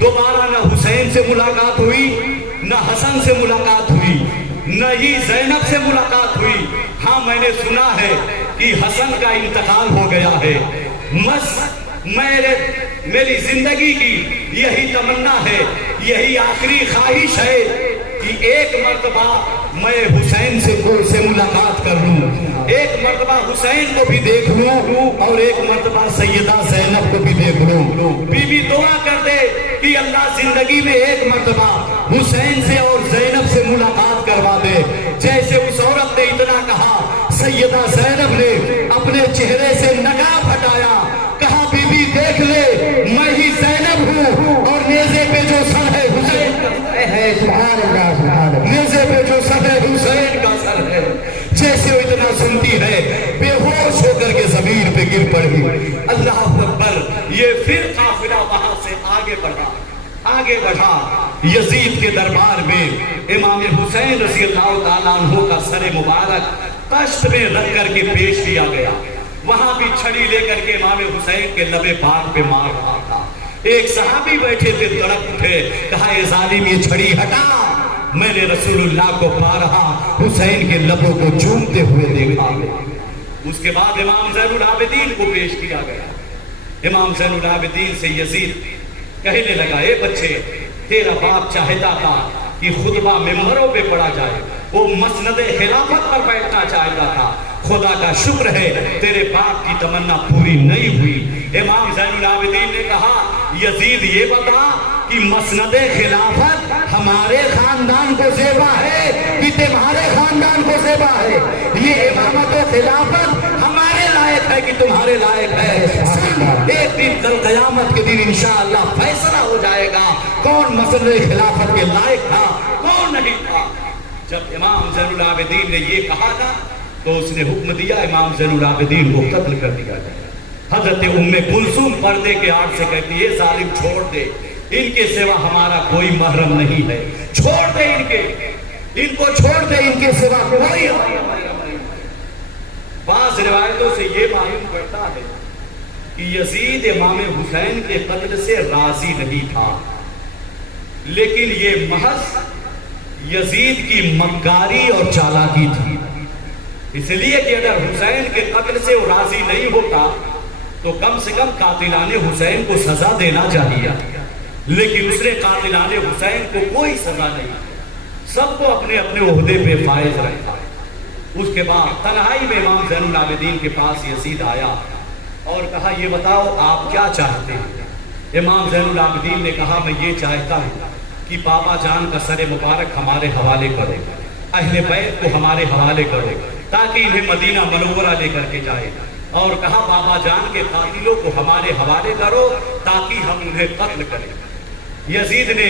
دوبارہ نہ حسین سے ملاقات ہوئی، نہ حسن سے ملاقات ہوئی، نہ ہی زینب سے ملاقات ہوئی۔ ہاں میں نے سنا ہے کہ حسن کا انتقال ہو گیا ہے، میری زندگی کی یہی تمنا ہے، یہی آخری خواہش ہے کہ ایک مرتبہ میں حسین سے ملاقات کر لوں، ایک مرتبہ حسین کو بھی دیکھ لوں اور ایک مرتبہ سیدہ زینب کو بھی دیکھ لوں۔ بی بی دعا کر دے کہ اللہ زندگی میں ایک مرتبہ حسین سے اور زینب سے ملاقات کروا دے۔ جیسے اس عورت نے اتنا کہا، سیدہ زینب نے اپنے چہرے سے نقاب ہٹایا، کہا بی بی دیکھ لے میں ہی زینب ہوں اور نیزے پہ جو سر ہے حسین کا ہے، سبحان اللہ سبحان اللہ، نیزے پہ جو سر ہے حسین کا سر ہے۔ جیسے وہ اتنا سنتی ہے بے ہوش ہو کر کے زمین پہ گر پڑی۔ اللہ اکبر۔ یہ پھر قافلہ وہاں سے آگے بڑھا یزید کے دربار میں امام حسین رضی اللہ تعالیٰ عنہ کا سر مبارک تشت میں رکھ کر کے پیش کیا گیا۔ وہاں بھی چھڑی لے کر کے امام حسین کے لبے پاک پہ مار رہا تھا۔ ایک صحابی بیٹھے تھے، تڑپ اٹھے، کہا اے ظالم یہ چھڑی ہٹا، میں نے رسول اللہ کو بارہا حسین کے لبوں کو چومتے ہوئے دیکھا۔ اس کے بعد امام زین العابدین کو پیش کیا گیا۔ امام زین العابدین سے یزید کہنے لگا، اے بچے تیرا باپ چاہتا تھا کہ خطبہ ممبروں پہ پڑھا جائے، وہ مسند خلافت پر بیٹھنا چاہتا تھا، خدا کا شکر ہے تیرے باپ کی تمنا پوری نہیں ہوئی۔ امام زین العابدین نے کہا، یزید یہ بتا کہ مسند خلافت ہمارے خاندان کو زیبا ہے کہ تمہارے خاندان کو زیبا ہے؟ یہ امامت و خلافت ہمارے لائق ہے کہ تمہارے لائق ہے؟ ایک دن کل قیامت کے دن انشاءاللہ فیصلہ ہو جائے گا کون مسند خلافت کے لائق تھا کون نہیں تھا۔ جب امام زین العابدین نے یہ کہا تھا تو اس نے حکم دیا امام زین العابدین کو قتل کر دیا جائے۔ حضرت ام کلثوم پردے کے آڑ سے کہتی ہے، ظالم چھوڑ دے، ان کے سوا ہمارا کوئی محرم نہیں ہے، چھوڑ دے ان کو چھوڑ دے، ان کے سوا کوئی محرم نہیں۔ بعض روایتوں سے یہ معلوم پڑتا ہے کہ یزید امام حسین کے قتل سے راضی نہیں تھا، لیکن یہ محض یزید کی مکاری اور چالاکی تھی، اس لیے کہ اگر حسین کے قتل سے وہ راضی نہیں ہوتا تو کم سے کم قاتلان حسین کو سزا دینا چاہیے، لیکن اس نے قاتلان حسین کو کوئی سزا نہیں، سب کو اپنے اپنے عہدے پہ فائز رکھا۔ اس کے بعد تنہائی میں امام زین العابدین کے پاس یزید آیا اور کہا، یہ بتاؤ آپ کیا چاہتے ہیں؟ امام زین العابدین نے کہا، میں یہ چاہتا ہوں کہ بابا جان کا سر مبارک ہمارے حوالے کرو، اہل بیت کو ہمارے حوالے کرو تاکہ انہیں مدینہ منورہ لے کر کے جائے، اور کہا بابا جان کے قاتلوں کو ہمارے حوالے کرو تاکہ ہم انہیں قتل کریں۔ یزید نے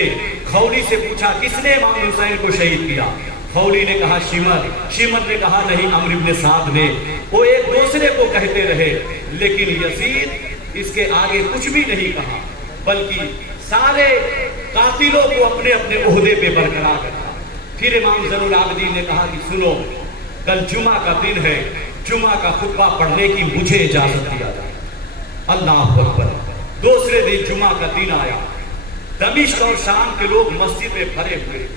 خولی سے پوچھا، کس نے امام حسین کو شہید کیا؟ خولی نے کہا شمر نے کہا نہیں، عمرو بن سعد نے۔ وہ ایک دوسرے کو کہتے رہے، لیکن یزید اس کے آگے کچھ بھی نہیں کہا، بلکہ سارے قاتلوں کو اپنے اپنے عہدے پہ برقرار رکھا۔ پھر امام زین العابدین نے کہا کہ سنو، کل جمعہ کا دن ہے، جمعہ کا خطبہ پڑھنے کی مجھے اجازت دیا جائے۔ اللہ اکبر۔ دوسرے دن جمعہ کا دن آیا، دمشق اور شام کے لوگ مسجد میں بھرے ہوئے۔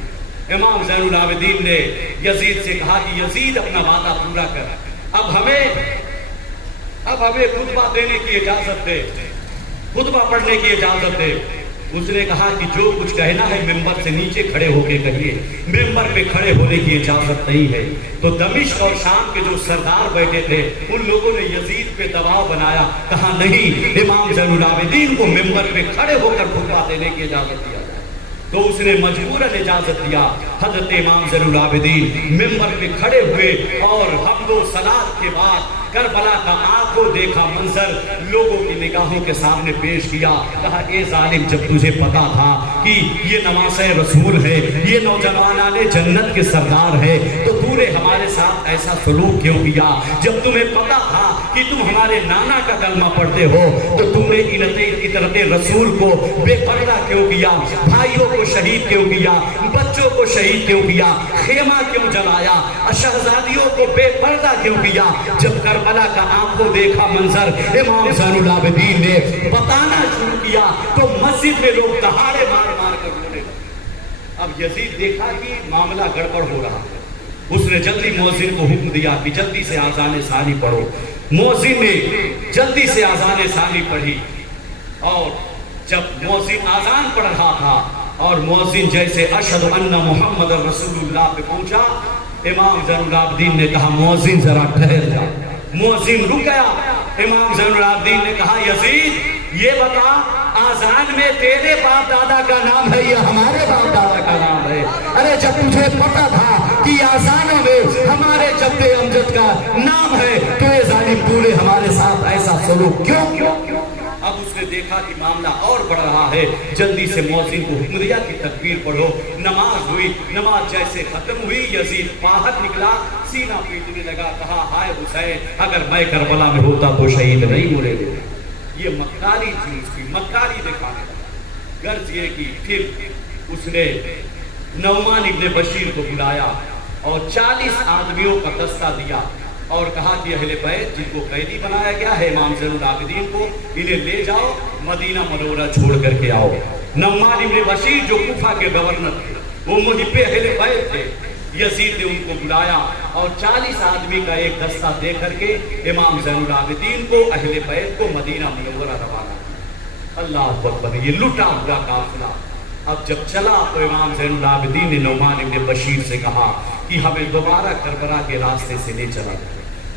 امام زین العابدین نے یزید سے کہا کہ یزید اپنا وعدہ پورا کر، اب ہمیں خطبہ دینے کی اجازت دے، خطبہ پڑھنے کی اجازت دے۔ اس نے کہا کہ جو کچھ کہنا ہے ممبر سے نیچے کھڑے ہو کے کہیے، ممبر پہ کھڑے ہونے کی اجازت نہیں ہے۔ تو دمشق اور شام کے جو سردار بیٹھے تھے ان لوگوں نے یزید پہ دباؤ بنایا، کہا نہیں، امام زین العابدین کو ممبر پہ کھڑے ہو کر خطبہ دینے کی اجازت دیا جائے۔ تو اس نے مجبوراً اجازت دیا۔ حضرت امام زین العابدین ممبر پہ کھڑے ہوئے اور حمد و صلات کے بعد کربلا کا آنکھوں دیکھا منظر لوگوں کی نگاہوں کے سامنے پیش کیا۔ کہا اے ظالم، جب تجھے پتا تھا کہ یہ نواسہ رسول ہے، یہ نوجوانان جنت کے سردار ہے، تو تو نے ہمارے ساتھ ایسا سلوک کیوں کیا؟ جب تمہیں پتا تھا کہ تم ہمارے نانا کا کلمہ پڑھتے ہو تو تم نے اطرت رسول کو بے پردہ کیوں کیا؟ بھائیوں کو شہید کیوں کیا؟ بچوں کو شہید کیوں کیا؟ خیمہ کیوں جلایا؟ شہزادیوں کو بے پردہ کیوں کیا؟ جب کربلا کا آنکھوں دیکھا منظر امام زین العابدین نے بتانا شروع کیا تو مسجد میں لوگ دہاڑے مار مار کر رونے لگے۔ اب یزید دیکھا کہ معاملہ گڑبڑ ہو رہا ہے، اس نے جلدی مؤذن کو حکم دیا کہ جلدی سے آذان ثانی پڑھو۔ مؤذن نے جلدی سے آذان ثانی پڑھی، اور جب مؤذن آذان پڑھ رہا تھا اور مؤذن جیسے اشہد ان محمد رسول اللہ پہ پہنچا، امام زین العابدین نے کہا مؤذن ذرا ٹھہر جا۔ مؤذن رک گیا۔ امام زین العابدین نے کہا یزید یہ بتا آذان میں تیرے باپ دادا کا نام ہے یا ہمارے باپ دادا کا نام ہے؟ ارے جب تجھے پتا تھا کہ آذانوں میں ہمارے جد امجد کا نام ہے تو یہ ظالم تو نے ہمارے ساتھ ایسا سلوک کیوں؟ اب اس نے دیکھا کہ معاملہ اور بڑھ رہا ہے، جلدی سے مؤذن کو حکم دیا کہ تکبیر پڑھو۔ نماز ہوئی، نماز جیسے ختم ہوئی یزید باہر نکلا، سینہ پیٹنے لگا، کہا ہائے حسین اگر میں کربلا میں ہوتا تو شہید نہیں مرے گا۔ یہ مکاری تھی اس کی، مکاری دکھانے لگا۔ غرض یہ کہ پھر اس نے نعمان ابن بشیر کو بلایا اور 40 آدمیوں کا دستہ دیا اور کہا کہ اہل بیت جن کو قیدی بنایا گیا ہے امام زین العابدین کو، انہیں لے جاؤ مدینہ منورہ چھوڑ کر کے آؤ۔ نعمان ابن بشیر جو کوفہ کے گورنر تھے، وہ محب اہل بیت تھے، یزید نے ان کو بلایا اور 40 آدمی کا ایک دستہ دے کر کے امام زین العابدین کو اہل بیت کو مدینہ منورہ روانہ۔ اللہ اکبر، یہ لٹا ہوا قافلہ اب جب چلا تو امام زین العابدین نے نعمان ابن بشیر سے کہا کہ ہمیں دوبارہ کربلا کے راستے سے لے چلا۔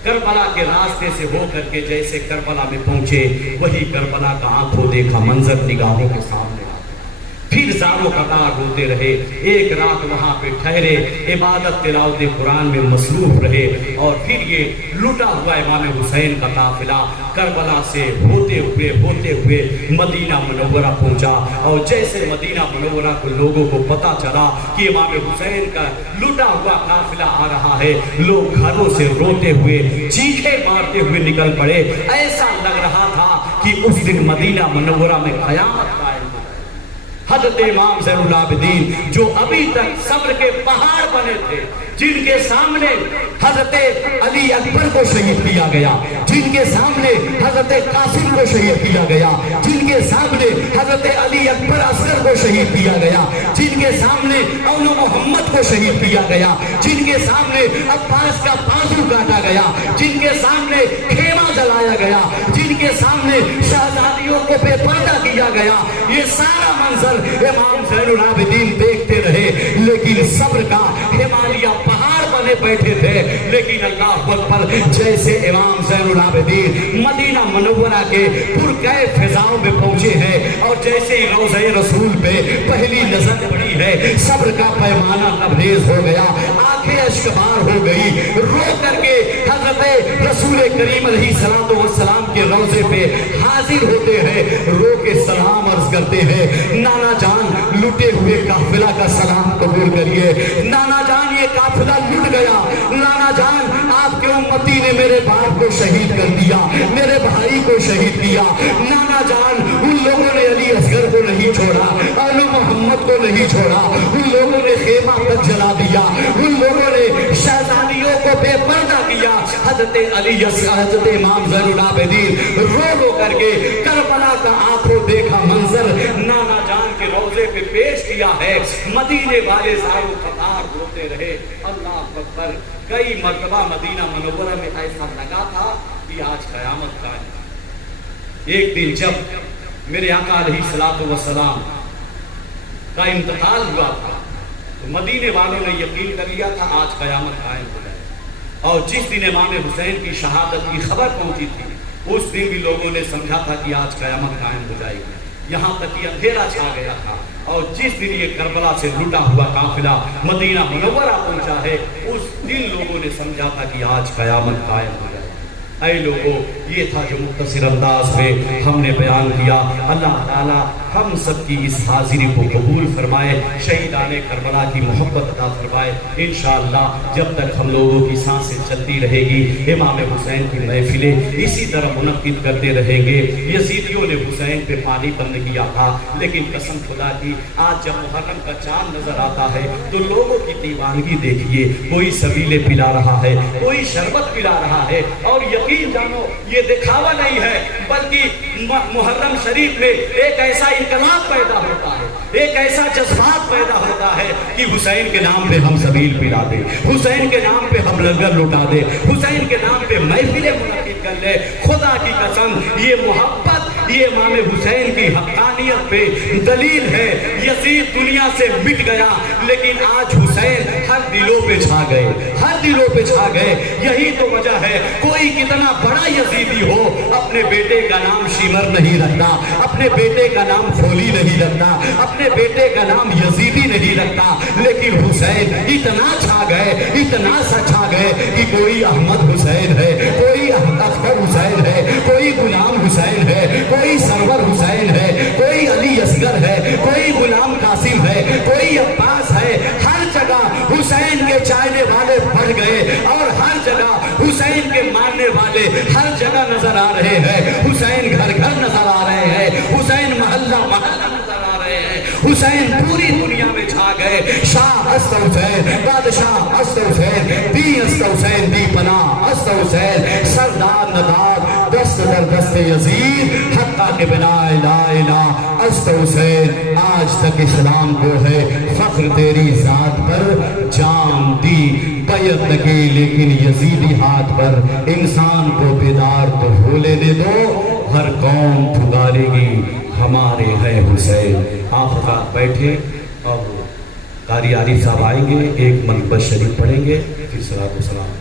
کربلا کے راستے سے ہو کر کے جیسے کربلا میں پہنچے، وہی کربلا کا آنکھوں دیکھا منظر نگاہوں کے سامنے آ۔ پھر زاروں قطار روتے رہے، ایک رات وہاں پہ ٹھہرے، عبادت تلاوت قرآن میں مصروف رہے، اور پھر یہ لٹا ہوا امام حسین کا قافلہ کربلا سے ہوتے ہوئے مدینہ منورہ پہنچا۔ اور جیسے مدینہ منورہ کو لوگوں کو پتا چلا کہ امام حسین کا لٹا ہوا قافلہ آ رہا ہے، لوگ گھروں سے روتے ہوئے چیخیں مارتے ہوئے نکل پڑے۔ ایسا لگ رہا تھا کہ اس دن مدینہ منورہ میں قیامت قائم ہو۔ حضرت امام زین العابدین جو ابھی تک صبر کے پہاڑ بنے تھے، جن کے سامنے حضرت علی اکبر کو شہید کیا گیا، جن کے سامنے حضرت قاسم کو شہید کیا گیا، جن کے سامنے حضرت علی اکبر اصغر کو شہید کیا گیا، جن کے سامنے اول محمد کو شہید کیا گیا، جن کے سامنے عباس کا بازو کاٹا گیا، جن کے سامنے خیمہ جلایا گیا، جن کے سامنے شہزادیوں کو بے پردہ کیا گیا، یہ سارا منظر امام زین العابدین دیکھتے رہے، لیکن صبر کا ہمالیہ پہاڑ بنے بیٹھے تھے۔ لیکن اللہ اکبر، جیسے امام زین العابدین مدینہ منورہ کے پرکیف فضاؤں میں پہنچے ہیں اور جیسے ہی روضہ رسول پہ پہلی نظر پڑی ہے، صبر کا پیمانہ لبریز ہو گیا، آنکھیں اشکبار ہو گئی، رو کر کے حضرت رسول کریم علیہ السلام کے روضے پہ حاضر ہوتے ہیں، رو کے سلام عرض کرتے ہیں، نانا جان لٹے ہوئے قافلہ کا سلام قبول کریے، نانا جان یہ قافلہ لٹ گیا، نانا جان آپ کے امتی نے میرے باپ کو شہید کر دیا، میرے بھائی کو شہید کیا، نانا جان ان لوگوں نے علی اصغر کو نہیں چھوڑا، اول محمد کو نہیں چھوڑا، ان لوگوں نے خیمہ تک جلا دیا، ان لوگوں نے شہزادیوں کو بے پردہ کیا۔ حضرت علی حضرت امام زین العابدین رو کر کے کربلا کا آنکھوں دیکھا منظر نانا جان کے روضے پہ پیش کیا ہے۔ مدینے والے زاروں قطار روتے رہے۔ اللہ اکبر، کئی مرتبہ مدینہ منورہ میں ایسا لگا تھا کہ آج قیامت قائم ہے۔ ایک دن جب میرے آقا علیہ الصلوۃ والسلام کا انتقال ہوا تھا تو مدینے والوں نے یقین کر لیا تھا آج قیامت قائم ہو جائے، اور جس دن امام حسین کی شہادت کی خبر پہنچی تھی اس دن بھی لوگوں نے سمجھا تھا کہ آج قیامت قائم ہو جائے گی، یہاں تک کہ اندھیرا چھا گیا تھا۔ اور جس دن یہ کربلا سے لٹا ہوا قافلہ مدینہ منورہ پہنچا ہے اس دن لوگوں نے سمجھا تھا کہ آج قیامت قائم ہو جائے۔ اے لوگوں، یہ تھا جو مختصر انداز میں ہم نے بیان کیا۔ اللہ تعالی ہم سب کی اس حاضری کو قبول فرمائے، شہیدان کربلا کی محبت عطا فرمائے۔ انشاءاللہ جب تک ہم لوگوں کی سانسیں چلتی رہے گی امام حسین کی محفلیں اسی طرح منعقد کرتے رہیں گے۔ یزیدیوں نے حسین پہ پانی بند کیا تھا، لیکن قسم خدا کی آج جب محرم کا چاند نظر آتا ہے تو لوگوں کی دیوانگی دیکھیے، کوئی سبیلے پلا رہا ہے، کوئی شربت پلا رہا ہے، اور یقین جانو یہ دکھاوا نہیں ہے بلکہ محرم شریف میں ایک ایسا انقلاب پیدا ہوتا ہے، ایک ایسا جذبات پیدا ہوتا ہے کہ حسین کے نام پہ ہم سبیل پلا دیں، حسین کے نام پہ ہم لنگر لٹا دیں، حسین کے نام پہ محفلیں منعقد کر لیں۔ خدا کی قسم یہ محبت یہ امام حسین کی حقانیت پہ دلیل ہے۔ یزید دنیا سے مٹ گیا لیکن آج حسین ہر دلوں پہ چھا گئے، ہر دلوں پہ چھا گئے۔ یہی تو وجہ ہے کوئی کتنا بڑا یزیدی ہو اپنے بیٹے کا نام شیمر نہیں رکھتا، اپنے بیٹے کا نام کھولی نہیں رکھتا، اپنے بیٹے کا نام یزیدی نہیں رکھتا، لیکن حسین اتنا چھا گئے، اتنا سا چھا گئے کہ کوئی احمد حسین ہے، کوئی اختر حسین ہے، کوئی غلام حسین ہے، کوئی سرور حسین ہے، کوئی علی اصغر ہے، کوئی غلام قاسم ہے، کوئی عباس ہے۔ ہر جگہ حسین کے چاہنے والے بڑھ گئے اور ہر جگہ حسین کے ماننے والے ہر جگہ نظر آ رہے ہیں۔ حسین گھر گھر نظر آ رہے ہیں، حسین محلہ محلہ نظر آ رہے ہیں، حسین پوری دنیا میں چھا گئے۔ شاہ است حسین، بادشاہ است حسین، دی است حسین، دی پناہ است حسین، سردار ندار دست در دست یزید، حقہ کے بنا لا الہ است حسین۔ آج تک اسلام کو ہے فخر تیری ذات پر، جان دی بیعت نہ کی لیکن یزیدی ہاتھ پر۔ انسان کو بیدار تو ہو لینے دو، ہر قوم پکارے گی ہمارے ہے حسین۔ آپ حضرات بیٹھے اور قاری عارف صاحب آئیں گے، ایک منقبت شریف پڑھیں گے، پھر صلاۃ و سلام۔